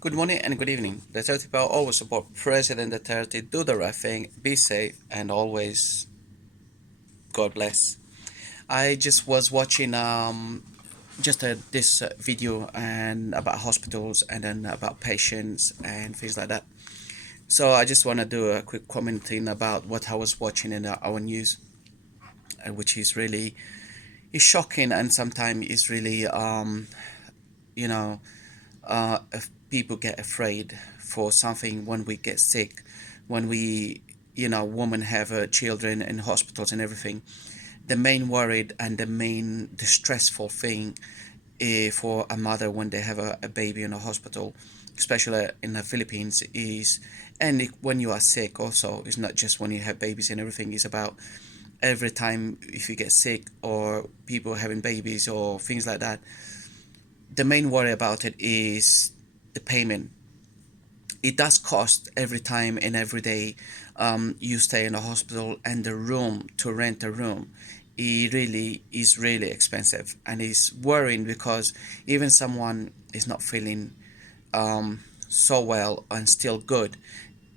Good morning and good evening. The Duterte people always support President Duterte. Do the right thing, be safe, and always God bless. I just was watching just this video and about hospitals and then about patients and things like that. So I just want to do a quick commenting about what I was watching in our news, which is really is shocking and sometimes is really you know if people get afraid for something when we get sick, when we, women have children in hospitals and everything. The main worried and the stressful thing for a mother when they have a baby in a hospital, especially in the Philippines, is, and when you are sick also, it's not just when you have babies and everything, it's about every time if you get sick or people having babies or things like that. The main worry about it is the payment. It does cost every time and every day you stay in a hospital, and the room to rent a room, it really is really expensive, and it's worrying because even someone is not feeling so well and still good,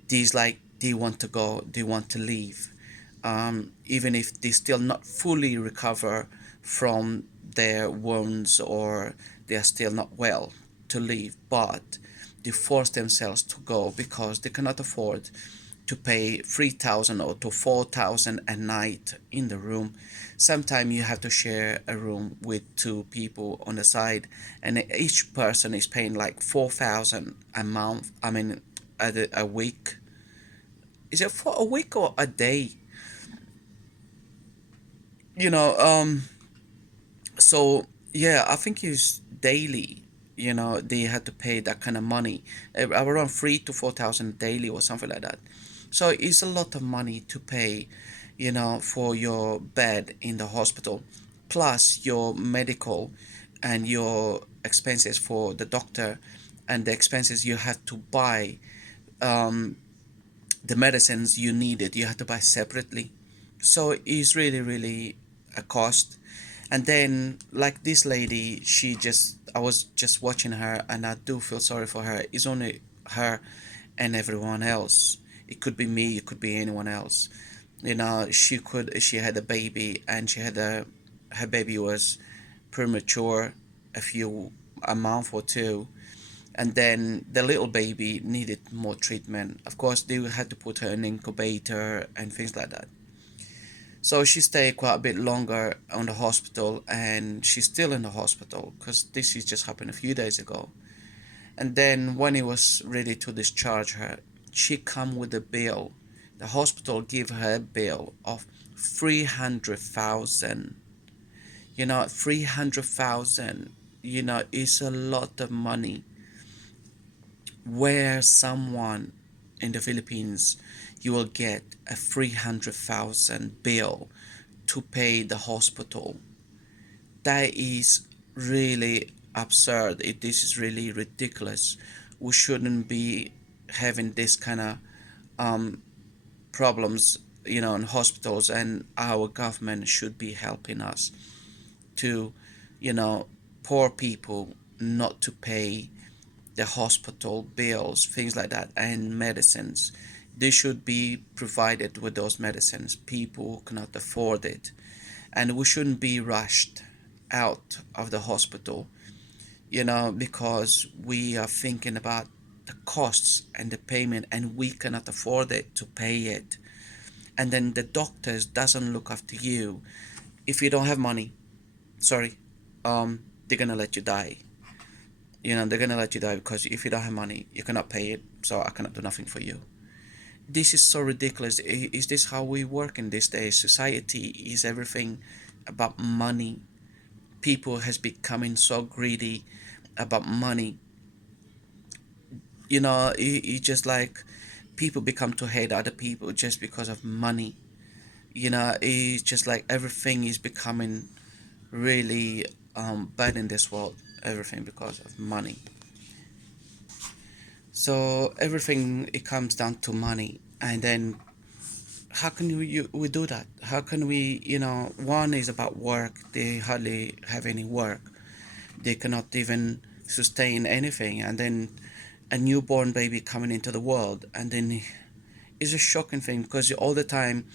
these like they want to go, they want to leave, even if they still not fully recover from their wounds or they are still not well to leave, but they force themselves to go because they cannot afford to pay 3,000 or to 4,000 a night in the room. Sometimes you have to share a room with two people on the side, and each person is paying like 4,000 a month. I mean, a week. Is it for a week or a day? You know, so yeah, I think it's daily. They had to pay that kind of money, around 3 to 4,000 daily or something like that. So it's a lot of money to pay, for your bed in the hospital, plus your medical and your expenses for the doctor, and the expenses you have to buy, um, the medicines you needed, you have to buy separately. So it's really, really a cost. And then, like this lady, I was just watching her, and I do feel sorry for her. It's only her and everyone else. It could be me, it could be anyone else. She had a baby, and her baby was premature, a month or two, and then the little baby needed more treatment. Of course, they had to put her in an incubator and things like that. So she stayed quite a bit longer on the hospital, and she's still in the hospital because this has just happened a few days ago. And then when he was ready to discharge her, she come with a bill. The hospital gave her a bill of 300,000. 300,000. Is a lot of money. Where someone in the Philippines, you will get a 300,000 bill to pay the hospital. That is really absurd. This is really ridiculous. We shouldn't be having this kind of um, problems, in hospitals, and our government should be helping us to, you know, poor people not to pay the hospital bills, things like that, and medicines. They should be provided with those medicines. People cannot afford it, and we shouldn't be rushed out of the hospital, because we are thinking about the costs and the payment, and we cannot afford it to pay it. And then the doctors doesn't look after you. If you don't have money, sorry, they're gonna let you die. They're gonna let you die because if you don't have money, you cannot pay it. So I cannot do nothing for you. This is so ridiculous. Is this how we work in these days? Society is everything about money. People has becoming so greedy about money. It's just like people become to hate other people just because of money. It's just like everything is becoming really bad in this world. Everything because of money. So everything, it comes down to money, and then how can we do that? How can we, one is about work. They hardly have any work. They cannot even sustain anything, and then a newborn baby coming into the world, and then it's a shocking thing because all the time,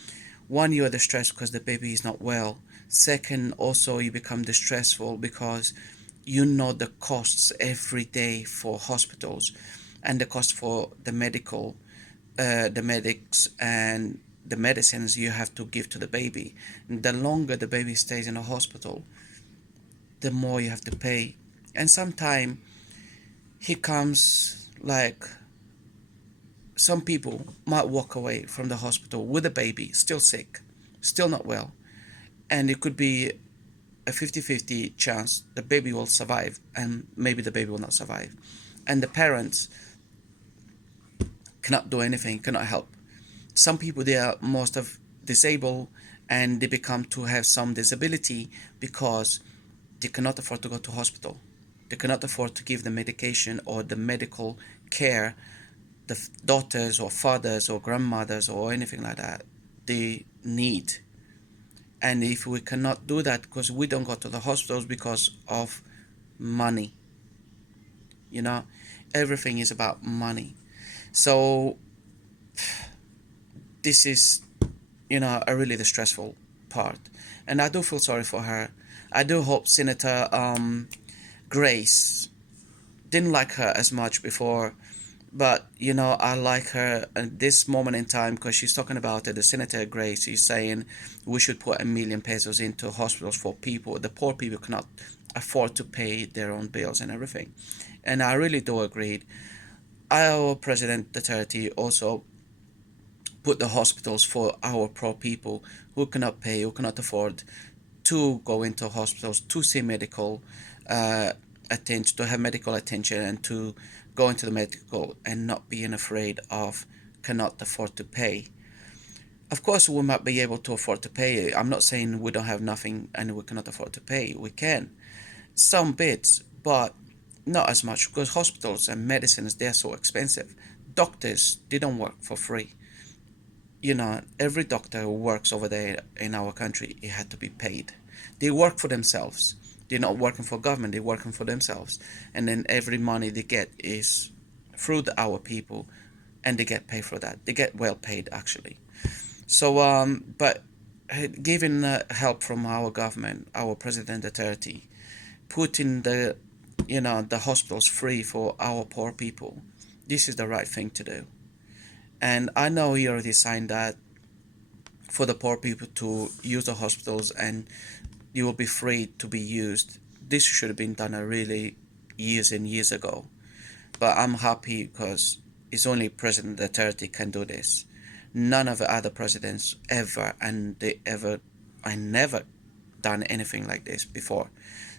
one, you're distressed because the baby is not well. Second, also you become distressful because you know the costs every day for hospitals, and the cost for the medics and the medicines you have to give to the baby. The longer the baby stays in a hospital, the more you have to pay. And sometimes he comes like some people might walk away from the hospital with a baby still sick, still not well, and it could be a 50-50 chance the baby will survive and maybe the baby will not survive, and the parents cannot do anything, cannot help. Some people, they are most of disabled, and they become to have some disability because they cannot afford to go to hospital, they cannot afford to give the medication or the medical care the daughters or fathers or grandmothers or anything like that they need. And if we cannot do that because we don't go to the hospitals because of money, you know, everything is about money. So this is, a really distressful part, and I do feel sorry for her. I do hope Senator Grace, didn't like her as much before, but I like her at this moment in time because she's talking about it. The Senator Grace is saying we should put 1 million pesos into hospitals for people. The poor people cannot afford to pay their own bills and everything, and I really do agree. Our President Duterte also put the hospitals for our poor people who cannot pay, who cannot afford to go into hospitals to see medical attention, to have medical attention, and to go into the medical and not being afraid of cannot afford to pay. Of course, we might be able to afford to pay. I'm not saying we don't have nothing and we cannot afford to pay. We can, some bits, but not as much because hospitals and medicines, they're so expensive. Doctors, they don't work for free. Every doctor who works over there in our country, it had to be paid. They work for themselves. They're not working for government, they're working for themselves. And then every money they get is through our people, and they get paid for that. They get well paid, actually. So, but given help from our government, our President Duterte, putting the hospitals free for our poor people, this is the right thing to do. And I know he already signed that for the poor people to use the hospitals, and you will be free to be used. This should have been done really years and years ago. But I'm happy because it's only President Duterte can do this. None of the other presidents ever, and I never done anything like this before.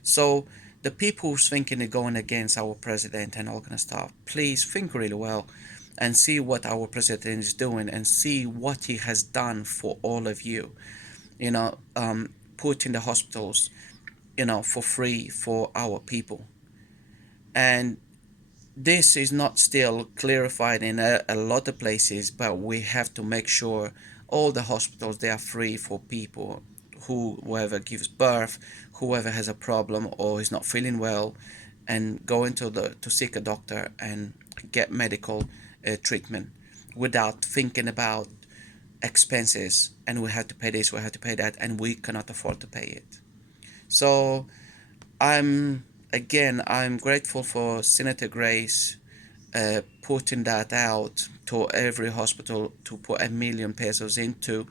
So the people who's thinking of going against our president and all kind of stuff, please think really well and see what our president is doing and see what he has done for all of you. Putting the hospitals, for free for our people. And this is not still clarified in a lot of places, but we have to make sure all the hospitals, they are free for people whoever gives birth, whoever has a problem or is not feeling well, and go into to seek a doctor and get medical treatment without thinking about expenses, and we have to pay this, we have to pay that, and we cannot afford to pay it. So I'm grateful for Senator Grace putting that out to every hospital to put 1 million pesos into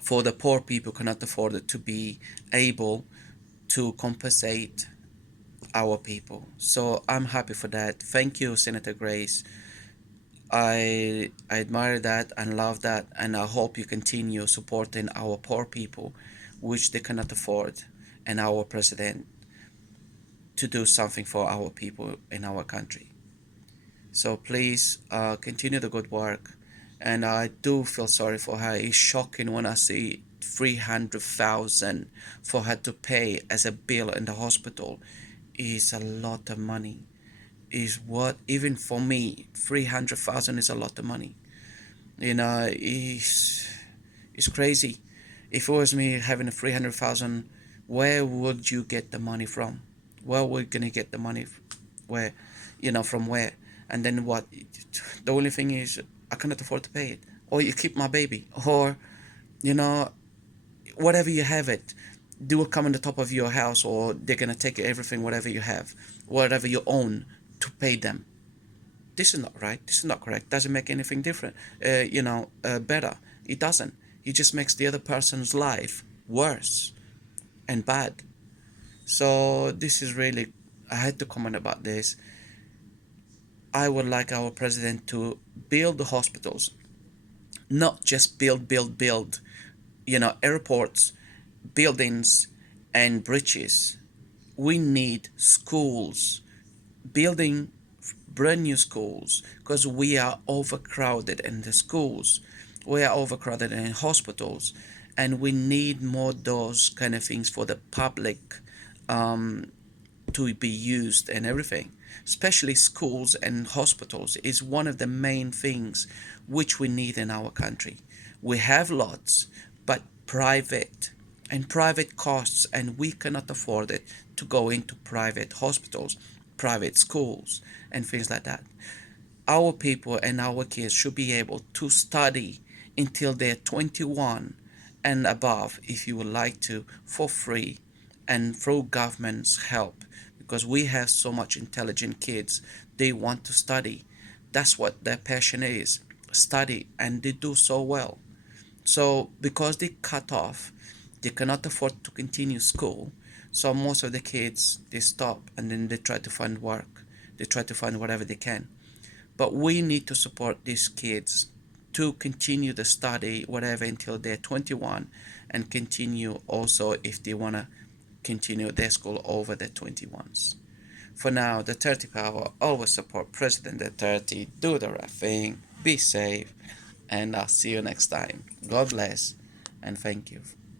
for the poor people who cannot afford it, to be able to compensate our people. So I'm happy for that. Thank you, Senator Grace. I admire that and love that, and I hope you continue supporting our poor people, which they cannot afford, and our president to do something for our people in our country. So please continue the good work, and I do feel sorry for her. It's shocking when I see 300,000 for her to pay as a bill in the hospital. Is a lot of money. Is what, even for me, 300,000 is a lot of money. It's crazy. If it was me having a 300,000, where would you get the money from? Where we're gonna get the money? Where, from where? and then what? The only thing is I cannot afford to pay it, or you keep my baby, or you know, whatever you have it, they will come on the top of your house, or they're gonna take everything, whatever you have, whatever you own, to pay them. This is not right. This is not correct. Doesn't make anything different. Better. It doesn't. It just makes the other person's life worse and bad. So this is really, I had to comment about this. I would like our president to build the hospitals, not just build, airports, buildings, and bridges. We need schools, building brand new schools, because we are overcrowded in the schools, we are overcrowded in hospitals, and we need more those kind of things for the public, um, to be used and everything. Especially schools and hospitals is one of the main things which we need in our country. We have lots, but private, and private costs, and we cannot afford it to go into private hospitals, private schools, and things like that. Our people and our kids should be able to study until they're 21 and above, if you would like to, for free and through government's help, because we have so much intelligent kids. They want to study. That's what their passion is, study, and they do so well. So because they cut off, they cannot afford to continue school. So most of the kids, they stop, and then they try to find work. They try to find whatever they can. But we need to support these kids to continue the study, whatever, until they're 21, and continue also if they want to continue their school over the 21s. For now, the Duterte power always support President Duterte. Do the right thing, be safe, and I'll see you next time. God bless, and thank you.